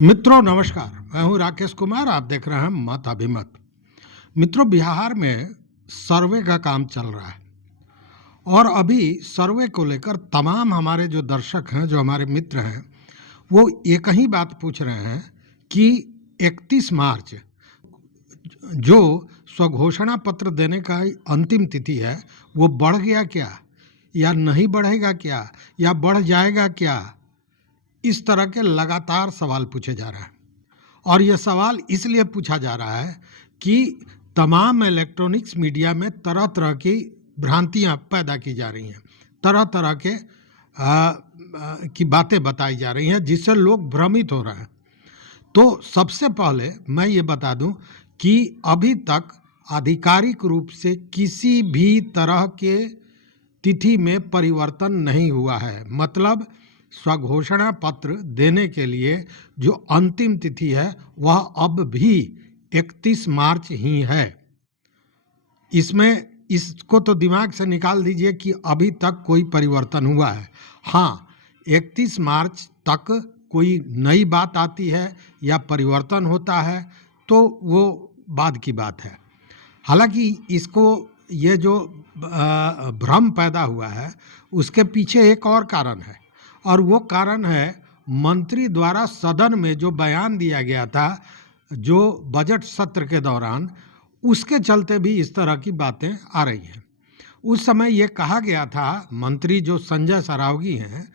मित्रों नमस्कार। मैं हूं राकेश कुमार। आप देख रहे हैं मत अभिमत। मित्रों, बिहार में सर्वे का काम चल रहा है और अभी सर्वे को लेकर तमाम हमारे जो दर्शक हैं, जो हमारे मित्र हैं, वो एक ही बात पूछ रहे हैं कि 31 मार्च जो स्वघोषणा पत्र देने का अंतिम तिथि है, वो बढ़ गया क्या या नहीं बढ़ेगा क्या या बढ़ जाएगा क्या। इस तरह के लगातार सवाल पूछे जा रहे हैं और ये सवाल इसलिए पूछा जा रहा है कि तमाम इलेक्ट्रॉनिक्स मीडिया में तरह तरह की भ्रांतियां पैदा की जा रही हैं, तरह तरह के की बातें बताई जा रही हैं जिससे लोग भ्रमित हो रहे हैं। तो सबसे पहले मैं ये बता दूं कि अभी तक आधिकारिक रूप से किसी भी तरह के तिथि में परिवर्तन नहीं हुआ है। मतलब स्वघोषणा पत्र देने के लिए जो अंतिम तिथि है वह अब भी 31 मार्च ही है। इसको तो दिमाग से निकाल दीजिए कि अभी तक कोई परिवर्तन हुआ है। हाँ, 31 मार्च तक कोई नई बात आती है या परिवर्तन होता है तो वो बाद की बात है। हालांकि इसको ये जो भ्रम पैदा हुआ है उसके पीछे एक और कारण है और वो कारण है मंत्री द्वारा सदन में जो बयान दिया गया था जो बजट सत्र के दौरान, उसके चलते भी इस तरह की बातें आ रही हैं। उस समय ये कहा गया था, मंत्री जो संजय सरावगी हैं,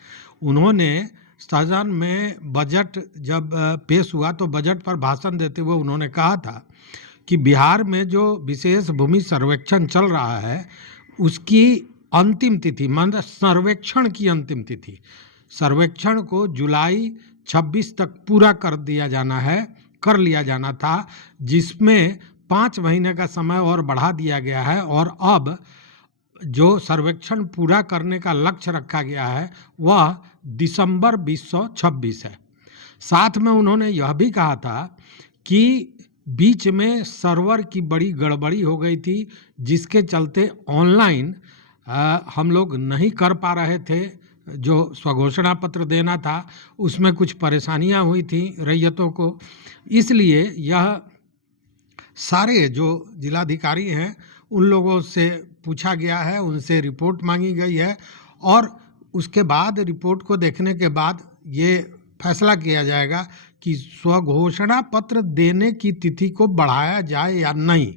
उन्होंने सदन में बजट जब पेश हुआ तो बजट पर भाषण देते हुए उन्होंने कहा था कि बिहार में जो विशेष भूमि सर्वेक्षण चल रहा है उसकी अंतिम तिथि, मतलब सर्वेक्षण की अंतिम तिथि, सर्वेक्षण को जुलाई 26 तक पूरा कर लिया जाना था, जिसमें 5 महीने का समय और बढ़ा दिया गया है और अब जो सर्वेक्षण पूरा करने का लक्ष्य रखा गया है वह दिसंबर 2026 है। साथ में उन्होंने यह भी कहा था कि बीच में सर्वर की बड़ी गड़बड़ी हो गई थी जिसके चलते ऑनलाइन हम लोग नहीं कर पा रहे थे। जो स्वघोषणा पत्र देना था उसमें कुछ परेशानियां हुई थी रैयतों को, इसलिए यह सारे जो जिलाधिकारी हैं उन लोगों से पूछा गया है, उनसे रिपोर्ट मांगी गई है और उसके बाद रिपोर्ट को देखने के बाद ये फैसला किया जाएगा कि स्वघोषणा पत्र देने की तिथि को बढ़ाया जाए या नहीं।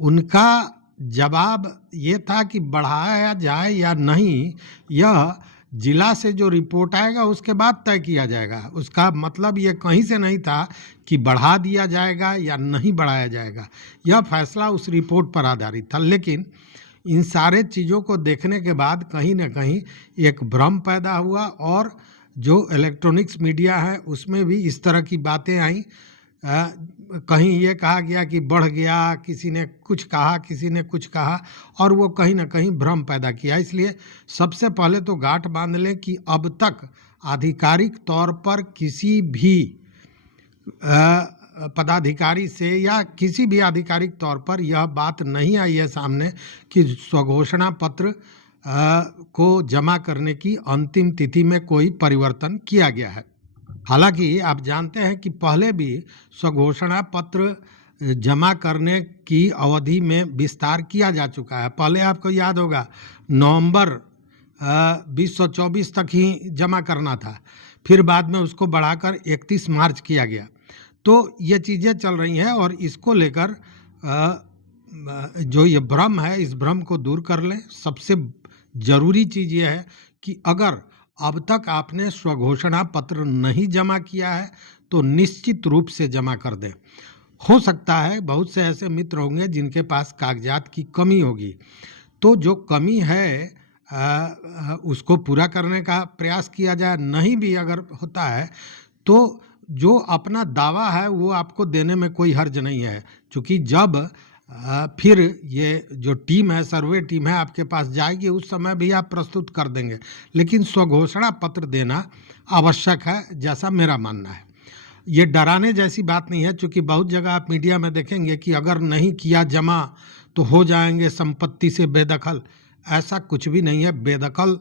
उनका जवाब ये था कि बढ़ाया जाए या नहीं यह जिला से जो रिपोर्ट आएगा उसके बाद तय किया जाएगा। उसका मतलब ये कहीं से नहीं था कि बढ़ा दिया जाएगा या नहीं बढ़ाया जाएगा, यह फैसला उस रिपोर्ट पर आधारित था। लेकिन इन सारे चीज़ों को देखने के बाद कहीं ना कहीं एक भ्रम पैदा हुआ और जो इलेक्ट्रॉनिक्स मीडिया है उसमें भी इस तरह की बातें आई। कहीं ये कहा गया कि बढ़ गया, किसी ने कुछ कहा, किसी ने कुछ कहा और वो कहीं ना कहीं भ्रम पैदा किया। इसलिए सबसे पहले तो गांठ बांध लें कि अब तक आधिकारिक तौर पर किसी भी पदाधिकारी से या किसी भी आधिकारिक तौर पर यह बात नहीं आई है सामने कि स्वघोषणा पत्र को जमा करने की अंतिम तिथि में कोई परिवर्तन किया गया है। हालांकि आप जानते हैं कि पहले भी स्वघोषणा पत्र जमा करने की अवधि में विस्तार किया जा चुका है। पहले आपको याद होगा नवंबर 2024 तक ही जमा करना था, फिर बाद में उसको बढ़ाकर 31 मार्च किया गया। तो ये चीज़ें चल रही हैं और इसको लेकर जो ये भ्रम है इस भ्रम को दूर कर लें। सबसे ज़रूरी चीज़ ये है कि अगर अब तक आपने स्वघोषणा पत्र नहीं जमा किया है तो निश्चित रूप से जमा कर दें। हो सकता है बहुत से ऐसे मित्र होंगे जिनके पास कागजात की कमी होगी, तो जो कमी है उसको पूरा करने का प्रयास किया जाए। नहीं भी अगर होता है तो जो अपना दावा है वो आपको देने में कोई हर्ज नहीं है, क्योंकि जब फिर ये जो टीम है, सर्वे टीम है, आपके पास जाएगी उस समय भी आप प्रस्तुत कर देंगे। लेकिन स्वघोषणा पत्र देना आवश्यक है, जैसा मेरा मानना है। ये डराने जैसी बात नहीं है, क्योंकि बहुत जगह आप मीडिया में देखेंगे कि अगर नहीं किया जमा तो हो जाएंगे संपत्ति से बेदखल। ऐसा कुछ भी नहीं है। बेदखल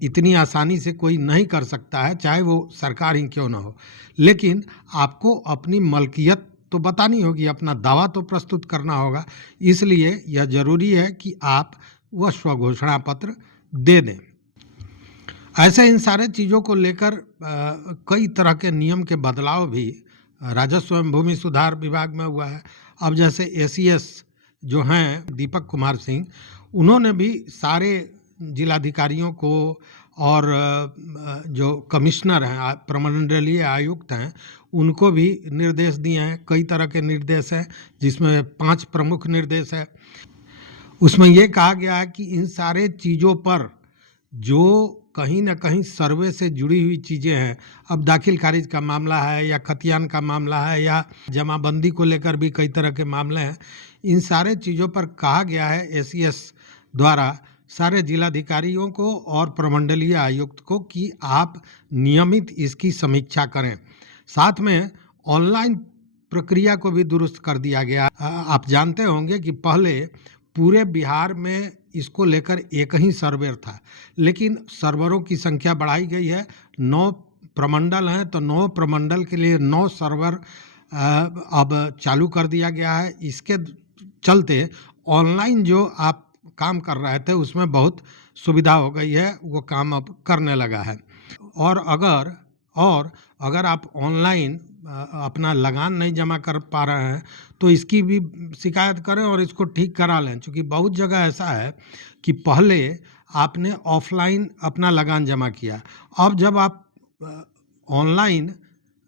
इतनी आसानी से कोई नहीं कर सकता है, चाहे वो सरकार ही क्यों ना हो। लेकिन आपको अपनी मलकियत तो बतानी होगी, अपना दावा तो प्रस्तुत करना होगा। इसलिए यह ज़रूरी है कि आप वह स्वघोषणा पत्र दे दें। ऐसे इन सारे चीज़ों को लेकर कई तरह के नियम के बदलाव भी राजस्व एवं भूमि सुधार विभाग में हुआ है। अब जैसे एसीएस जो हैं दीपक कुमार सिंह, उन्होंने भी सारे जिलाधिकारियों को और जो कमिश्नर हैं, प्रमंडलीय आयुक्त हैं, उनको भी निर्देश दिए हैं। कई तरह के निर्देश हैं, जिसमें 5 प्रमुख निर्देश है। उसमें ये कहा गया है कि इन सारे चीज़ों पर जो कहीं ना कहीं सर्वे से जुड़ी हुई चीज़ें हैं, अब दाखिल खारिज का मामला है या खतियान का मामला है या जमाबंदी को लेकर भी कई तरह के मामले हैं, इन सारे चीज़ों पर कहा गया है एसीएस द्वारा सारे जिलाधिकारियों को और प्रमंडलीय आयुक्त को कि आप नियमित इसकी समीक्षा करें। साथ में ऑनलाइन प्रक्रिया को भी दुरुस्त कर दिया गया। आप जानते होंगे कि पहले पूरे बिहार में इसको लेकर एक ही सर्वर था, लेकिन सर्वरों की संख्या बढ़ाई गई है। 9 प्रमंडल हैं, तो 9 प्रमंडल के लिए 9 सर्वर अब चालू कर दिया गया है। इसके चलते ऑनलाइन जो आप काम कर रहे थे उसमें बहुत सुविधा हो गई है, वो काम अब करने लगा है। और अगर आप ऑनलाइन अपना लगान नहीं जमा कर पा रहे हैं तो इसकी भी शिकायत करें और इसको ठीक करा लें। क्योंकि बहुत जगह ऐसा है कि पहले आपने ऑफलाइन अपना लगान जमा किया, अब जब आप ऑनलाइन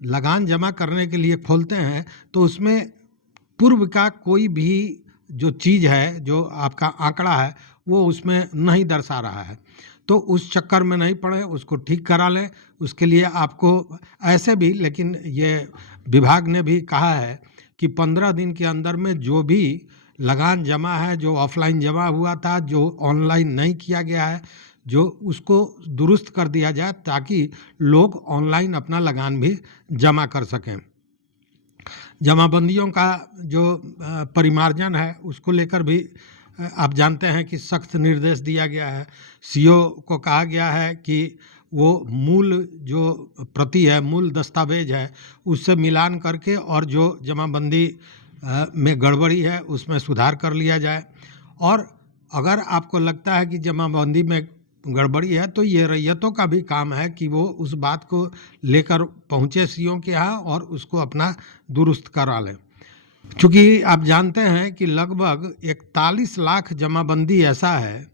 लगान जमा करने के लिए खोलते हैं तो उसमें पूर्व का कोई भी जो चीज़ है, जो आपका आंकड़ा है, वो उसमें नहीं दर्शा रहा है। तो उस चक्कर में नहीं पड़े, उसको ठीक करा लें। उसके लिए आपको ऐसे भी, लेकिन ये विभाग ने भी कहा है कि 15 दिन के अंदर में जो भी लगान जमा है, जो ऑफलाइन जमा हुआ था, जो ऑनलाइन नहीं किया गया है, जो उसको दुरुस्त कर दिया जाए ताकि लोग ऑनलाइन अपना लगान भी जमा कर सकें। जमाबंदियों का जो परिमार्जन है उसको लेकर भी आप जानते हैं कि सख्त निर्देश दिया गया है। सीओ को कहा गया है कि वो मूल जो प्रति है, मूल दस्तावेज है, उससे मिलान करके और जो जमाबंदी में गड़बड़ी है उसमें सुधार कर लिया जाए। और अगर आपको लगता है कि जमाबंदी में गड़बड़ी है तो ये रैयतों का भी काम है कि वो उस बात को लेकर पहुँचे सीओ के यहाँ और उसको अपना दुरुस्त करा लें। चूँकि आप जानते हैं कि लगभग 41 लाख जमाबंदी ऐसा है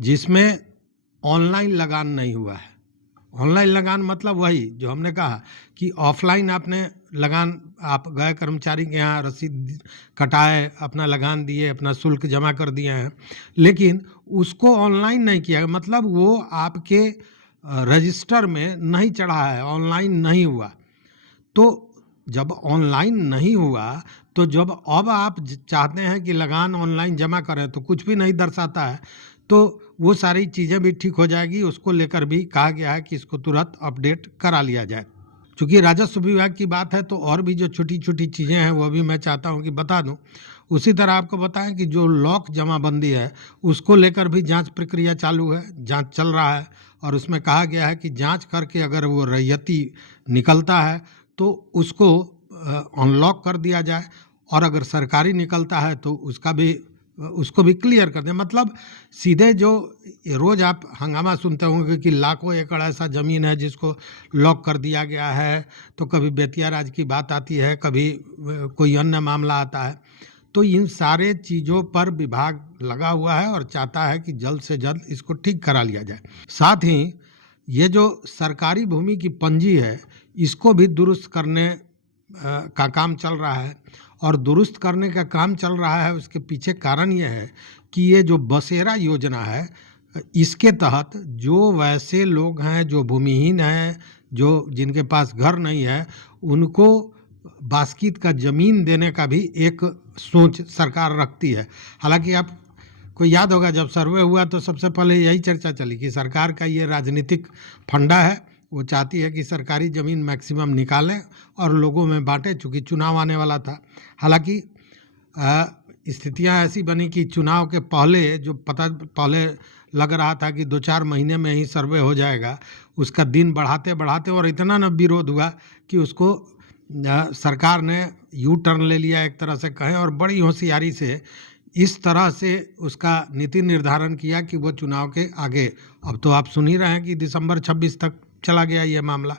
जिसमें ऑनलाइन लगान नहीं हुआ है। ऑनलाइन लगान मतलब वही जो हमने कहा कि ऑफलाइन आपने लगान, आप गए कर्मचारी के यहाँ, रसीद कटाए, अपना लगान दिए, अपना शुल्क जमा कर दिए हैं, लेकिन उसको ऑनलाइन नहीं किया, मतलब वो आपके रजिस्टर में नहीं चढ़ा है, ऑनलाइन नहीं हुआ। तो जब ऑनलाइन नहीं हुआ तो जब अब आप चाहते हैं कि लगान ऑनलाइन जमा करें तो कुछ भी नहीं दर्शाता है, तो वो सारी चीज़ें भी ठीक हो जाएगी। उसको लेकर भी कहा गया है कि इसको तुरंत अपडेट करा लिया जाए। चूँकि राजस्व विभाग की बात है तो और भी जो छोटी छोटी चीज़ें हैं वो भी मैं चाहता हूँ कि बता दूँ। उसी तरह आपको बताएं कि जो लॉक जमाबंदी है उसको लेकर भी जांच प्रक्रिया चालू है, जांच चल रहा है। और उसमें कहा गया है कि जांच करके अगर वो रैयती निकलता है तो उसको अनलॉक कर दिया जाए, और अगर सरकारी निकलता है तो उसको भी क्लियर कर दें। मतलब सीधे जो रोज़ आप हंगामा सुनते होंगे कि लाखों एकड़ ऐसा ज़मीन है जिसको लॉक कर दिया गया है, तो कभी बेतिया राज की बात आती है, कभी कोई अन्य मामला आता है। तो इन सारे चीज़ों पर विभाग लगा हुआ है और चाहता है कि जल्द से जल्द इसको ठीक करा लिया जाए। साथ ही ये जो सरकारी भूमि की पंजी है इसको भी दुरुस्त करने का काम चल रहा है। और दुरुस्त करने का काम चल रहा है, उसके पीछे कारण ये है कि ये जो बसेरा योजना है, इसके तहत जो वैसे लोग हैं जो भूमिहीन हैं, जो जिनके पास घर नहीं है, उनको बास्कीत का ज़मीन देने का भी एक सोच सरकार रखती है। हालांकि आपको याद होगा जब सर्वे हुआ तो सबसे पहले यही चर्चा चली कि सरकार का ये राजनीतिक फंडा है, वो चाहती है कि सरकारी ज़मीन मैक्सिमम निकालें और लोगों में बांटे, चूँकि चुनाव आने वाला था। हालांकि स्थितियां ऐसी बनी कि चुनाव के पहले पहले लग रहा था कि 2-4 महीने में ही सर्वे हो जाएगा, उसका दिन बढ़ाते बढ़ाते और इतना न विरोध हुआ कि उसको सरकार ने यू टर्न ले लिया एक तरह से कहें, और बड़ी होशियारी से इस तरह से उसका नीति निर्धारण किया कि वो चुनाव के आगे, अब तो आप सुन ही रहे हैं कि दिसंबर 26 तक चला गया ये मामला।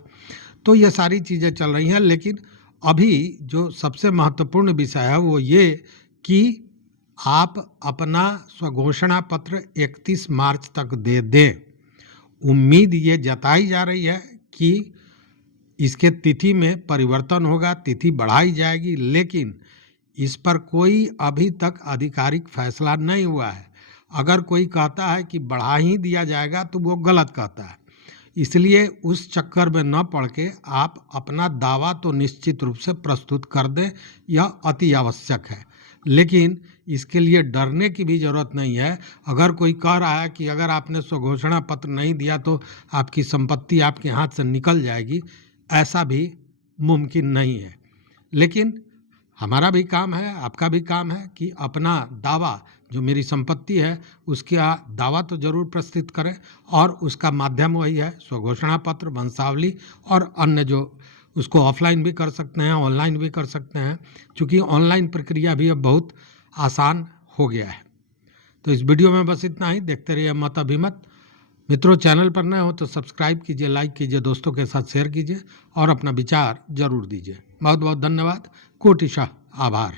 तो ये सारी चीज़ें चल रही हैं, लेकिन अभी जो सबसे महत्वपूर्ण विषय है वो ये कि आप अपना स्वघोषणा पत्र 31 मार्च तक दे दें। उम्मीद ये जताई जा रही है कि इसके तिथि में परिवर्तन होगा, तिथि बढ़ाई जाएगी, लेकिन इस पर कोई अभी तक आधिकारिक फैसला नहीं हुआ है। अगर कोई कहता है कि बढ़ा ही दिया जाएगा तो वो गलत कहता है। इसलिए उस चक्कर में न पड़ के आप अपना दावा तो निश्चित रूप से प्रस्तुत कर दें, यह अति आवश्यक है। लेकिन इसके लिए डरने की भी ज़रूरत नहीं है। अगर कोई कह रहा है कि अगर आपने स्वघोषणा पत्र नहीं दिया तो आपकी संपत्ति आपके हाथ से निकल जाएगी, ऐसा भी मुमकिन नहीं है। लेकिन हमारा भी काम है, आपका भी काम है कि अपना दावा, जो मेरी संपत्ति है उसका दावा तो जरूर प्रस्तुत करें, और उसका माध्यम वही है स्वघोषणा पत्र, वंशावली और अन्य जो, उसको ऑफलाइन भी कर सकते हैं, ऑनलाइन भी कर सकते हैं, क्योंकि ऑनलाइन प्रक्रिया भी अब बहुत आसान हो गया है। तो इस वीडियो में बस इतना ही। देखते रहिए मत अभिमत। मित्रों, चैनल पर नए हो तो सब्सक्राइब कीजिए, लाइक कीजिए, दोस्तों के साथ शेयर कीजिए और अपना विचार जरूर दीजिए। बहुत बहुत धन्यवाद। कोटिशः आभार।